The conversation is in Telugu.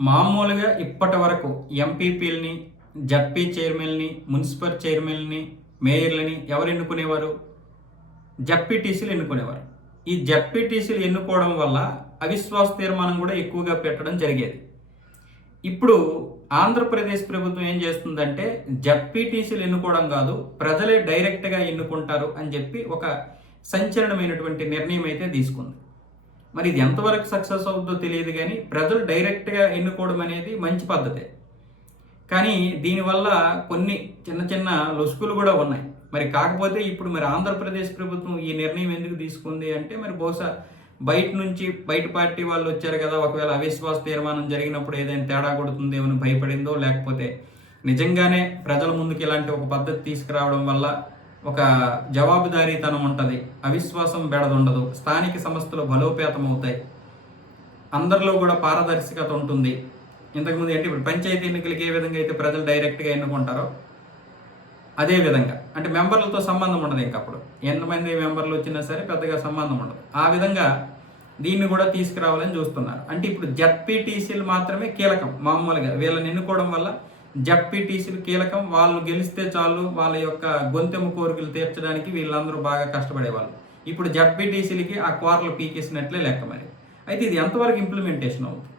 మామూలుగా ఇప్పటి వరకు ఎంపీపీలని, జడ్పీ చైర్మన్‌ని, మున్సిపల్ చైర్మన్‌ని, మేయర్‌లని ఎవరు ఎన్నుకునేవారు? జడ్పీటీసీలు ఎన్నుకునేవారు. ఈ జడ్పీటీసీలు ఎన్నుకోవడం వల్ల అవిశ్వాస తీర్మానం కూడా ఎక్కువగా పెట్టడం జరిగేది. ఇప్పుడు ఆంధ్రప్రదేశ్ ప్రభుత్వం ఏం చేస్తుందంటే జడ్పీటీసీలు ఎన్నుకోవడం కాదు, ప్రజలే డైరెక్ట్‌గా ఎన్నుకుంటారు అని చెప్పి ఒక సంచలనమైనటువంటి నిర్ణయం అయితే తీసుకుంది. మరి ఇది ఎంతవరకు సక్సెస్ అవుతుందో తెలియదు కానీ ప్రజలు డైరెక్ట్‌గా ఎన్నుకోవడం అనేది మంచి పద్ధతే. కానీ దీనివల్ల కొన్ని చిన్న చిన్న లొసుగులు కూడా ఉన్నాయి. మరి కాకపోతే ఇప్పుడు మరి ఆంధ్రప్రదేశ్ ప్రభుత్వం ఈ నిర్ణయం ఎందుకు తీసుకుంది అంటే మరి బహుశా బయట నుంచి బయట పార్టీ వాళ్ళు వచ్చారు కదా! ఒకవేళ అవిశ్వాస తీర్మానం జరిగినప్పుడు ఏదైనా తేడా కొడుతుందేమో అని భయపడిందో, లేకపోతే నిజంగానే ప్రజల ముందుకు ఇలాంటి ఒక పద్ధతి తీసుకురావడం వల్ల ఒక జవాబుదారీతనం ఉంటది. అవిశ్వాసం బెడదుండదు. స్థానిక సంస్థలు బలోపేతం అవుతాయి. అందరిలో కూడా పారదర్శకత ఉంటుంది. ఇంతకుముందు అంటే ఇప్పుడు పంచాయతీ ఎన్నికలకి ఏ విధంగా అయితే ప్రజలు డైరెక్ట్‌గా ఎన్నుకుంటారో, అదే విధంగా అంటే మెంబర్లతో సంబంధం ఉండదు ఇంకప్పుడు. ఎంతమంది మెంబర్లు వచ్చినా సరే పెద్దగా సంబంధం ఉండదు. ఆ విధంగా దీన్ని కూడా తీసుకురావాలని చూస్తున్నారు. అంటే ఇప్పుడు జడ్పీటీసీలు మాత్రమే కీలకం. మామూలుగా వీళ్ళని ఎన్నుకోవడం వల్ల జడ్పీటీసీలు కీలకం. వాళ్ళు గెలిస్తే చాలు, వాళ్ళ యొక్క గొంతెమ్మ కోరికలు తీర్చడానికి వీళ్ళందరూ బాగా కష్టపడేవాళ్ళు. ఇప్పుడు జడ్పీటీసీలకి ఆ కోరలు పీకేసినట్లే లెక్క మరి. అయితే ఇది ఎంతవరకు ఇంప్లిమెంటేషన్ అవుతుంది?